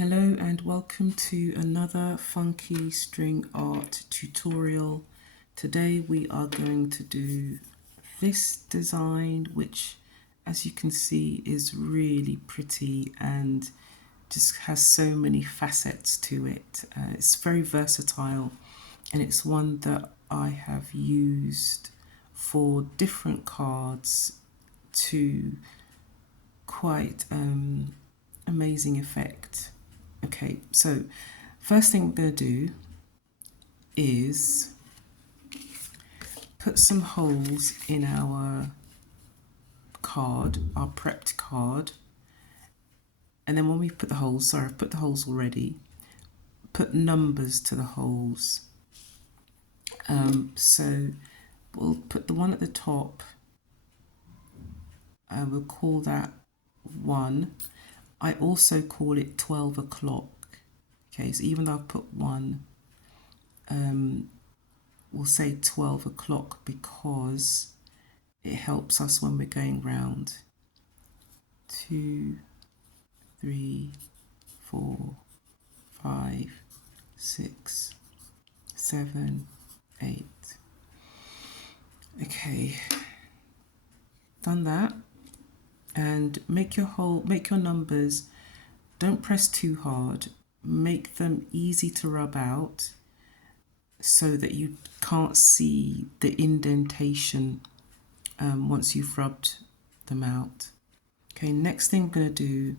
Hello and welcome to another funky string art tutorial. Today we are going to do this design, which as you can see is really pretty and just has so many facets to it. It's very versatile and it's one that I have used for different cards to quite amazing effect. Okay, so first thing we're going to do is put some holes in our card, our prepped card, and then when we put the holes, sorry, I've put the holes already, put numbers to the holes. So we'll put the one at the top, we'll call that 1. I also call it 12 o'clock. Okay, so even though I've put 1, we'll say 12 o'clock because it helps us when we're going round. 2, 3, 4, 5, 6, 7, 8. Okay, done that. And make your numbers, don't press too hard, make them easy to rub out so that you can't see the indentation once you've rubbed them out. Okay, next thing I'm going to do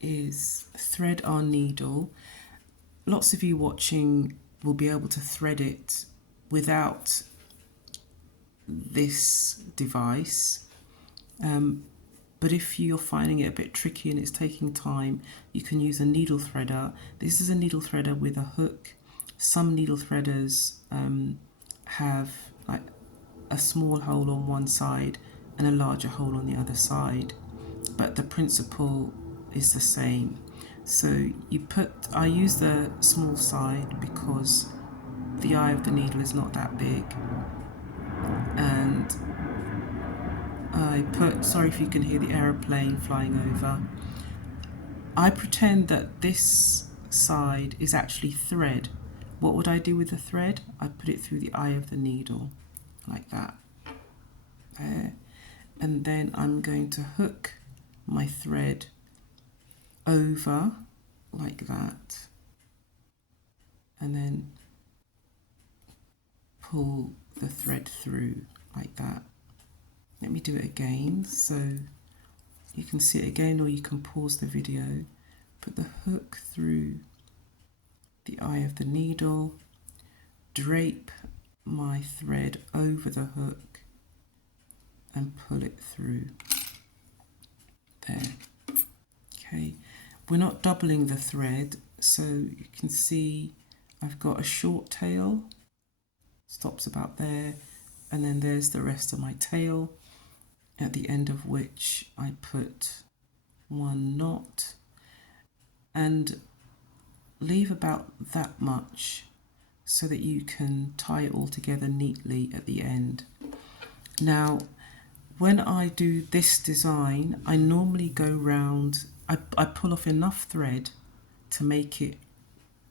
is thread our needle. Lots of you watching will be able to thread it without this device. But if you're finding it a bit tricky and it's taking time, you can use a needle threader. This is a needle threader with a hook. Some needle threaders have like a small hole on one side and a larger hole on the other side, but the principle is the same. So I use the small side because the eye of the needle is not that big, and sorry if you can hear the aeroplane flying over. I pretend that this side is actually thread. What would I do with the thread? I put it through the eye of the needle, like that. There. And then I'm going to hook my thread over, like that. And then pull the thread through, like that. Let me do it again so you can see it again, or you can pause the video. Put the hook through the eye of the needle, drape my thread over the hook and pull it through. There. Okay, we're not doubling the thread, so you can see I've got a short tail, stops about there, and then there's the rest of my tail, at the end of which I put 1 knot and leave about that much so that you can tie it all together neatly at the end. Now, when I do this design, I normally go round, I pull off enough thread to make it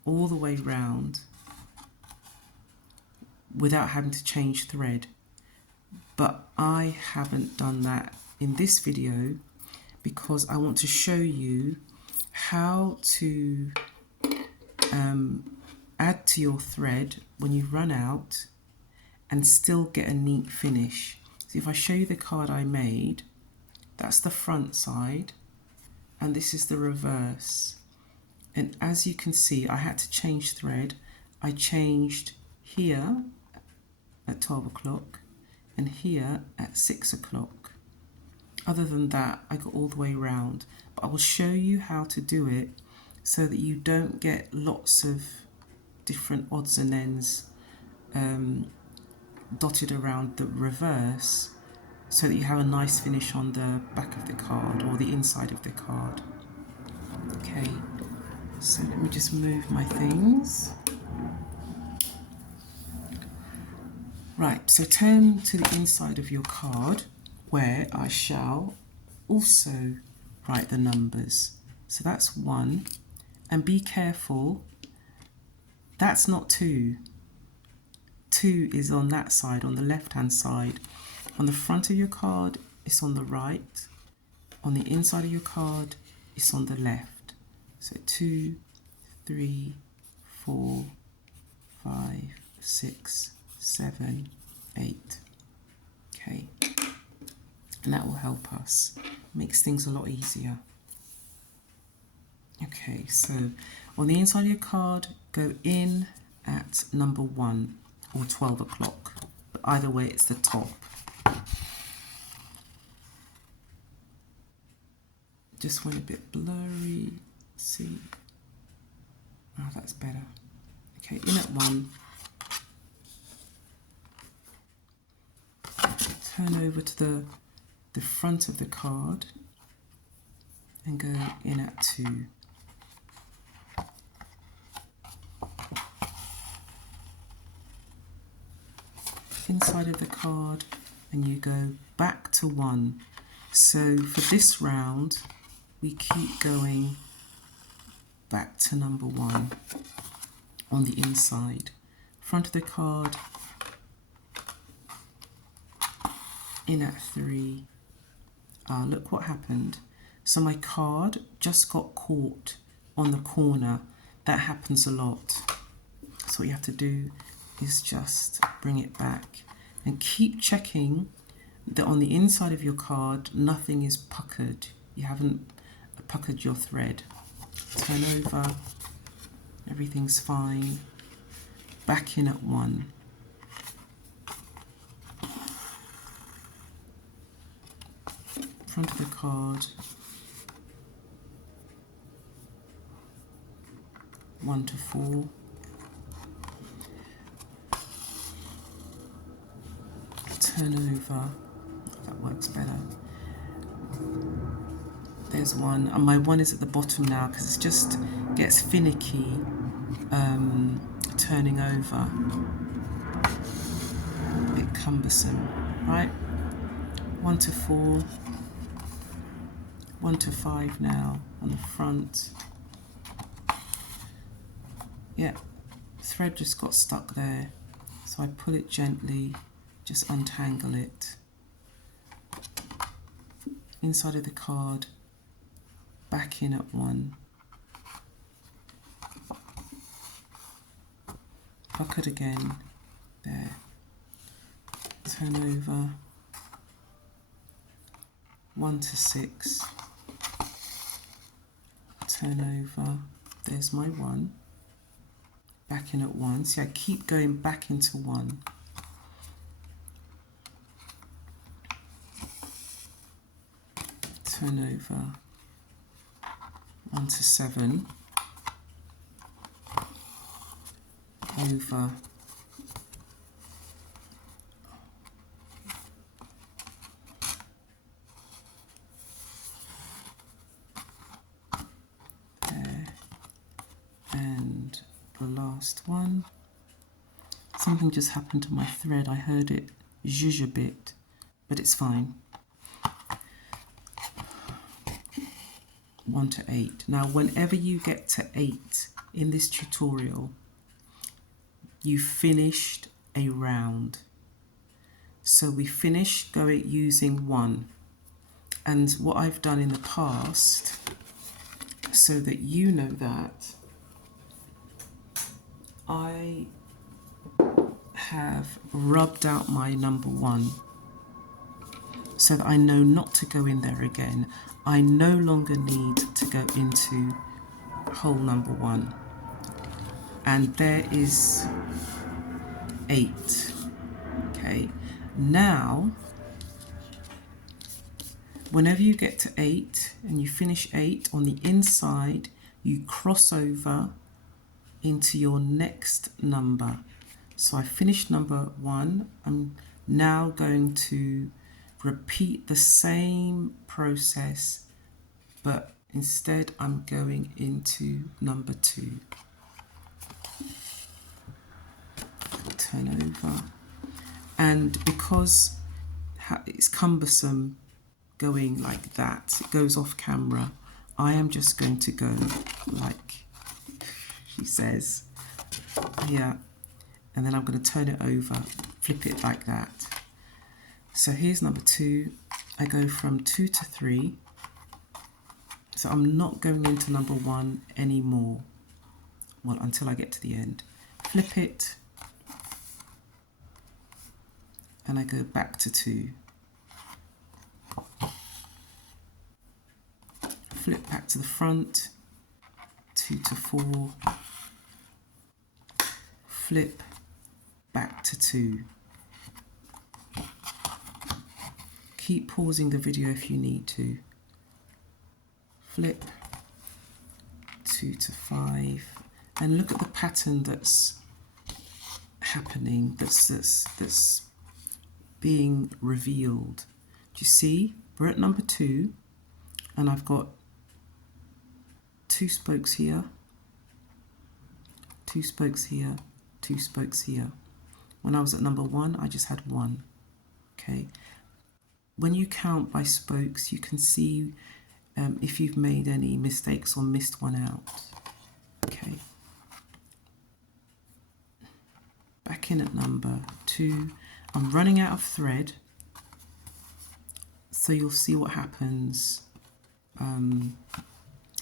all the way round without having to change thread. But I haven't done that in this video because I want to show you how to add to your thread when you run out and still get a neat finish. So if I show you the card I made, that's the front side and this is the reverse. And as you can see, I had to change thread. I changed here at 12 o'clock and here at 6 o'clock. Other than that, I got all the way around. But I will show you how to do it so that you don't get lots of different odds and ends dotted around the reverse, so that you have a nice finish on the back of the card or the inside of the card. Okay, so let me just move my things. Right, so turn to the inside of your card where I shall also write the numbers. So that's 1. And be careful, that's not 2. 2 is on that side, on the left-hand side. On the front of your card, it's on the right. On the inside of your card, it's on the left. So 2, 3, 4, 5, 6, 7, 8. Okay, and that will help us. Makes things a lot easier. Okay, so on the inside of your card, go in at number 1 or 12 o'clock. But either way, it's the top. Just went a bit blurry. See? Oh, that's better. Okay, in at 1. Turn over to the front of the card and go in at 2. Inside of the card and you go back to 1. So for this round, we keep going back to number 1 on the inside. Front of the card, in at 3. Look what happened. So my card just got caught on the corner. That happens a lot. So what you have to do is just bring it back and keep checking that on the inside of your card nothing is puckered. You haven't puckered your thread. Turn over, everything's fine. Back in at 1. Front of the card, 1 to 4. Turn over, that works better. There's 1, and my 1 is at the bottom now because it just gets finicky turning over. A bit cumbersome, right? 1 to 4, 1 to 5 now on the front. Yeah, thread just got stuck there, so I pull it gently, just untangle it. Inside of the card, back in at 1. Puckered again, there. Turn over, 1 to 6. Turn over, there's my 1. Back in at 1. See, I keep going back into 1. Turn over, 1 to 7. Over. There. And the last one. Something just happened to my thread. I heard it zhuzh a bit, but it's fine. 1 to 8. Now, whenever you get to 8 in this tutorial, you finished a round. So we finished using 1. And what I've done in the past, so that you know that, I have rubbed out my number 1 so that I know not to go in there again. I no longer need to go into hole number 1. And there is 8. Okay, now whenever you get to 8 and you finish 8 on the inside, you cross over into your next number. So I finished number 1. I'm now going to repeat the same process, but instead I'm going into number 2. Turn over, and because it's cumbersome going like that, it goes off camera, I am just going to go like she says here, and then I'm going to turn it over, flip it like that. So here's number 2. I go from 2 to 3. So I'm not going into number 1 anymore, well, until I get to the end. Flip it, and I go back to 2. Flip back to the front, 2 to 4. Flip back to 2. Keep pausing the video if you need to. Flip, 2 to 5, and look at the pattern that's happening, that's being revealed. Do you see? We're at number 2, and I've got 2 spokes here, 2 spokes here, 2 spokes here. When I was at number 1, I just had 1. Okay. When you count by spokes, you can see if you've made any mistakes or missed one out. Okay. Back in at number 2. I'm running out of thread, so you'll see what happens and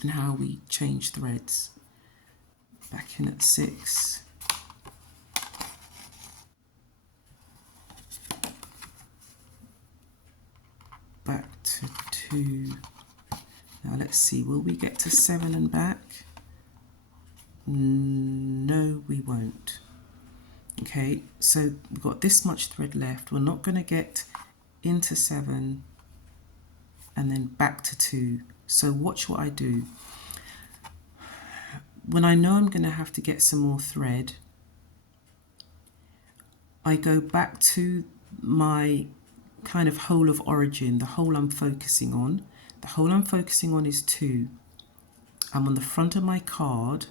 how we change threads. Back in at 6. Back to 2. Now let's see, will we get to 7 and back? No, we won't. Okay, so we've got this much thread left. We're not going to get into 7 and then back to 2. So watch what I do. When I know I'm going to have to get some more thread, I go back to my kind of hole of origin, the hole I'm focusing on. The hole I'm focusing on is 2. I'm on the front of my card.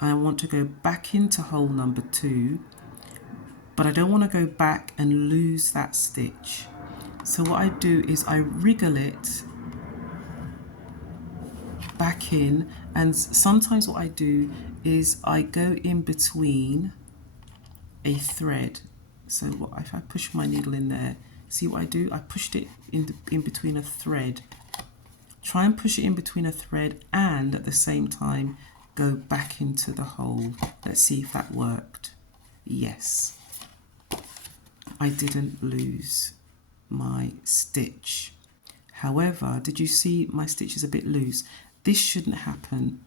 I want to go back into hole number 2, but I don't want to go back and lose that stitch. So what I do is I wriggle it back in, and sometimes what I do is I go in between a thread. So what if I push my needle in there? See what I do? I pushed it in between a thread. Try and push it in between a thread and at the same time go back into the hole. Let's see if that worked. Yes. I didn't lose my stitch. However, did you see my stitch is a bit loose? This shouldn't happen.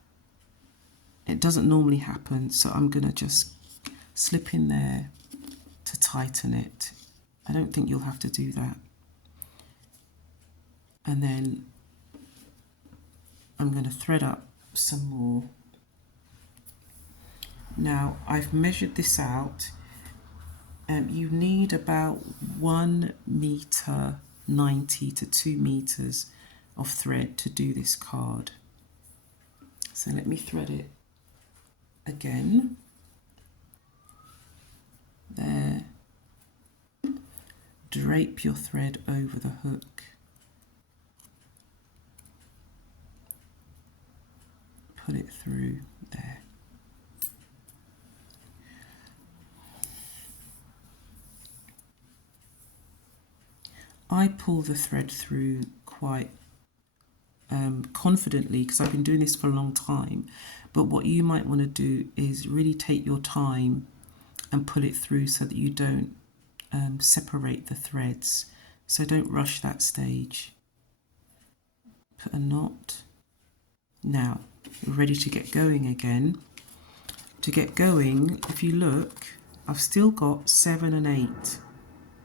It doesn't normally happen, so I'm going to just slip in there to tighten it. I don't think you'll have to do that. And then I'm going to thread up some more. Now I've measured this out, and you need about 1 meter 90 to 2 meters of thread to do this card. So let me thread it again. There. Drape your thread over the hook. Put it through there. I pull the thread through quite confidently because I've been doing this for a long time, but what you might want to do is really take your time and pull it through so that you don't separate the threads. So don't rush that stage. Put a knot. Now we're ready to get going again. To get going, if you look, I've still got 7 and 8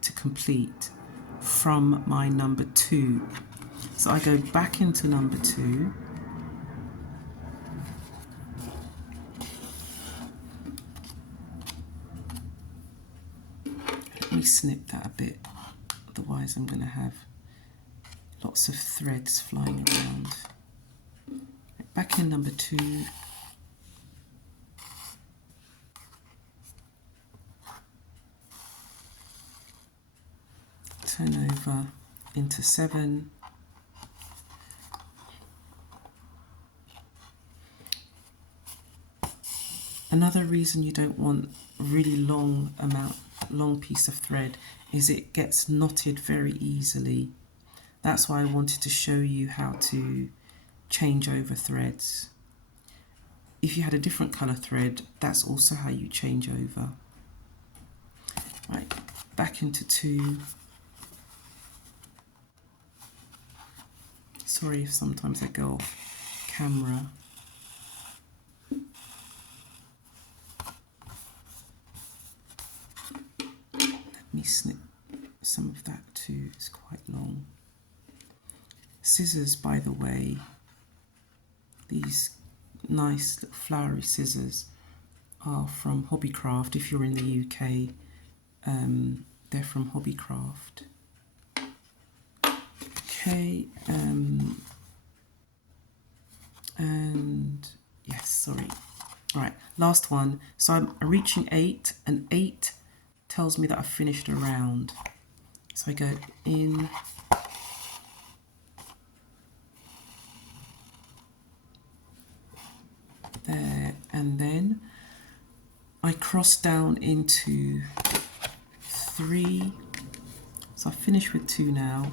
to complete from my number 2. So I go back into number 2. Let me snip that a bit, otherwise I'm going to have lots of threads flying around. Back in number 2. Turn over into 7. Another reason you don't want a really long piece of thread is it gets knotted very easily. That's why I wanted to show you how to change over threads. If you had a different colour thread, that's also how you change over. Right, back into 2. Sorry if sometimes I go off camera. Let me snip some of that too, it's quite long. Scissors, by the way, these nice little flowery scissors are from Hobbycraft. If you're in the UK, they're from Hobbycraft. Okay, and yes, sorry. All right, last one. So I'm reaching 8, and 8 tells me that I've finished a round. So I go in, there, and then I cross down into 3. So I finish with 2 now.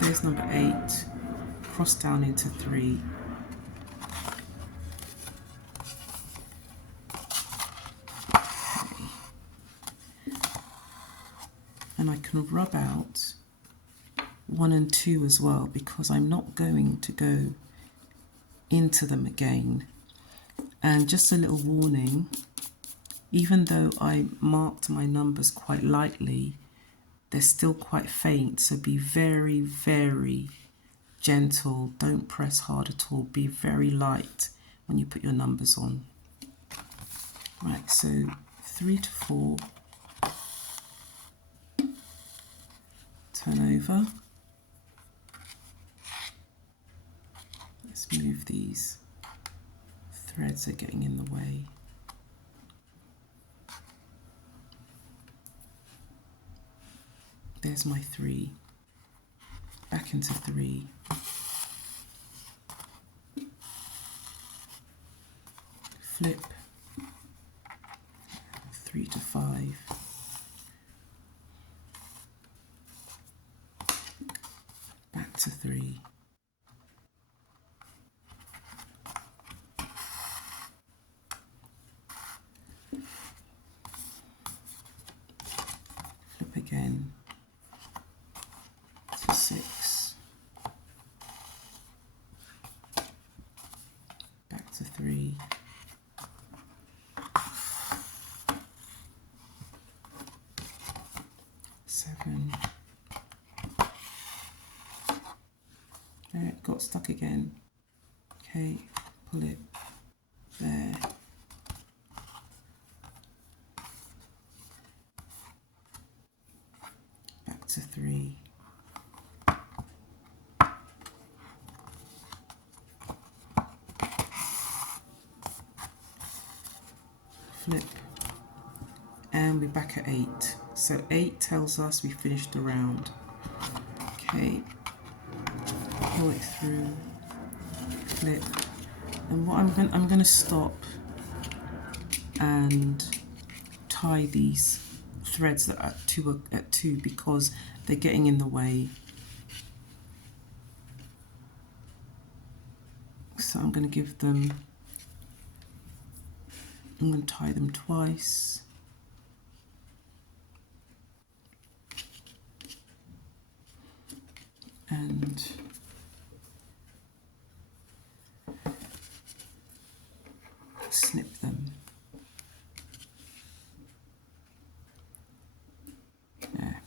There's number 8, cross down into 3. And I can rub out 1 and 2 as well, because I'm not going to go into them again. And just a little warning, even though I marked my numbers quite lightly, they're still quite faint, so be very, very gentle. Don't press hard at all. Be very light when you put your numbers on. Right, so 3 to 4. Turn over. Let's move these. Threads are getting in the way. There's my 3. Back into 3. Flip. 3 to 5. Back to 3. Flip again to 6. Back to 3. 7. There, it got stuck again. Okay, pull it there. Back to 3. Flip. And we're back at 8. So 8 tells us we finished the round. Okay, pull it through, flip, and what I'm going to stop and tie these threads that are at 2 because they're getting in the way. So I'm going to give them, I'm going to tie them twice. And snip them. There.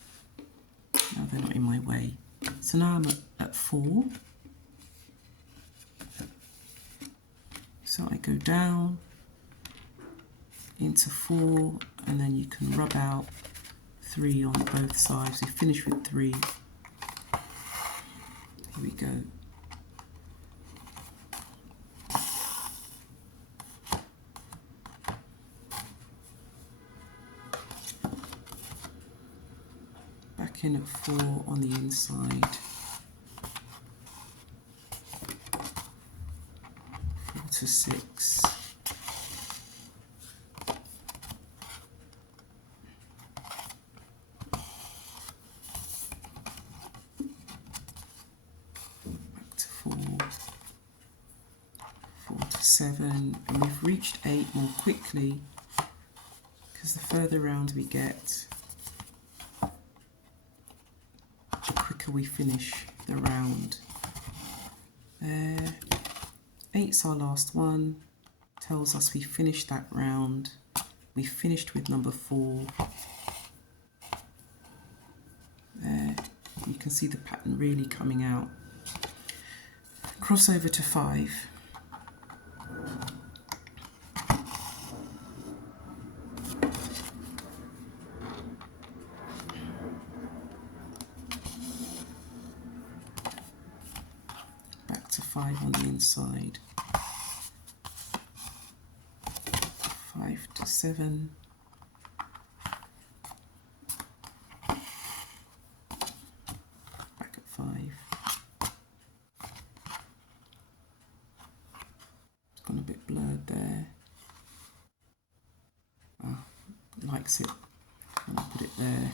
Now they're not in my way. So now I'm at 4. So I go down into 4, and then you can rub out 3 on both sides. We finish with 3. Here we go. Back back in at 4 on the inside. 4 to 6. Back to 4. 4 to 7. And we've reached 8 more quickly, because the further round we get, the quicker we finish the round. 8's our last one, tells us we finished that round. We finished with number 4. There, you can see the pattern really coming out. Cross over to 5. Back to 5 on the inside. 5 to 7. Back at 5. It's gone a bit blurred there. Ah, likes it. I'm gonna put it there.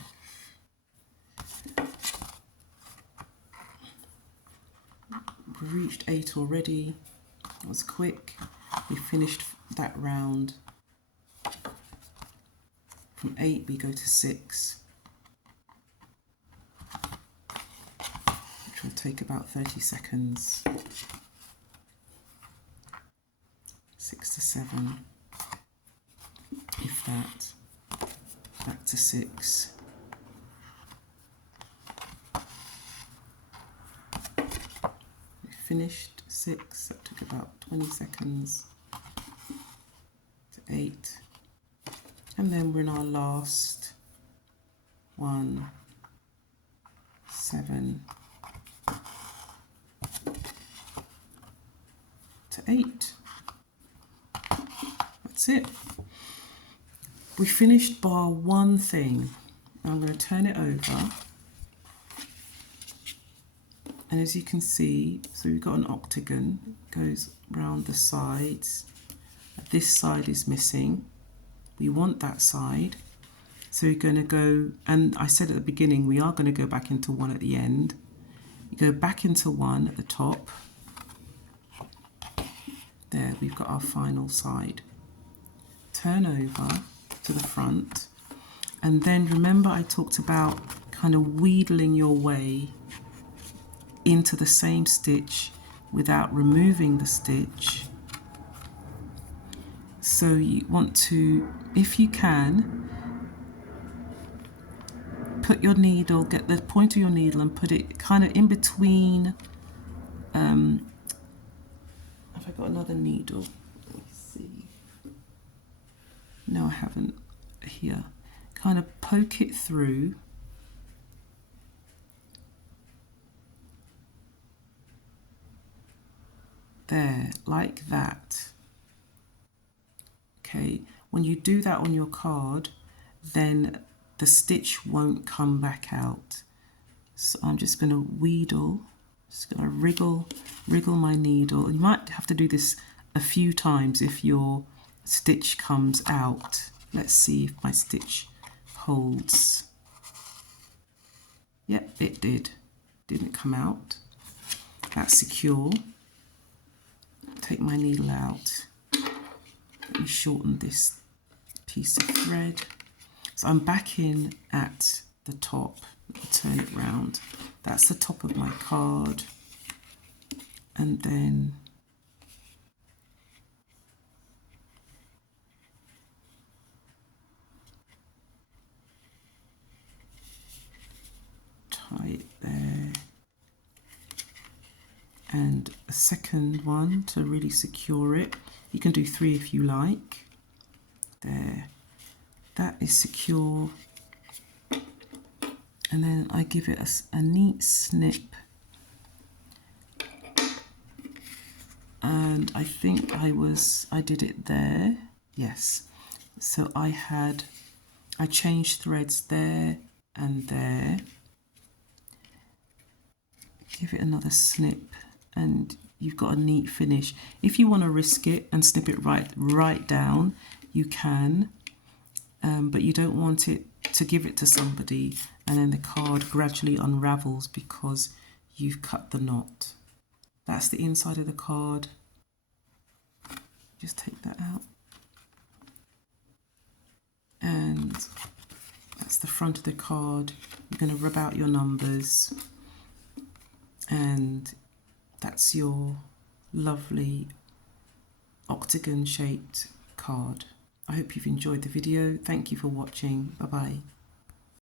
We reached 8 already. That was quick. We finished that round. From 8 we go to 6, which will take about 30 seconds. 6 to 7, if that. Back to 6. We finished 6, that took about 20 seconds. To 8. And then we're in our last one, 7 to 8. That's it. We finished bar one thing. I'm going to turn it over. And as you can see, so we've got an octagon, it goes round the sides. This side is missing. We want that side, so we're going to go, and I said at the beginning we are going to go back into 1 at the end. You go back into 1 at the top. There, we've got our final side. Turn over to the front, and then remember I talked about kind of wheedling your way into the same stitch without removing the stitch. So you want to, if you can, put your needle, get the point of your needle and put it kind of in between. Have I got another needle? Let me see. No, I haven't. Here. Kind of poke it through. There, like that. Okay, when you do that on your card, then the stitch won't come back out. So I'm just going to wheedle, just going to wriggle my needle. You might have to do this a few times if your stitch comes out. Let's see if my stitch holds. Yep, it did. Didn't come out. That's secure. Take my needle out. Let me shorten this piece of thread. So I'm back in at the top. I'll turn it round. That's the top of my card. And then tie it there. And a second one to really secure it. You can do 3 if you like. There. That is secure. And then I give it a neat snip. And I think I did it there. Yes. So I changed threads there and there. Give it another snip and you've got a neat finish. If you want to risk it and snip it right down, you can, but you don't want it to give it to somebody and then the card gradually unravels because you've cut the knot. That's the inside of the card. Just take that out. And that's the front of the card. You're going to rub out your numbers, and that's your lovely octagon shaped card. I hope you've enjoyed the video. Thank you for watching. Bye bye.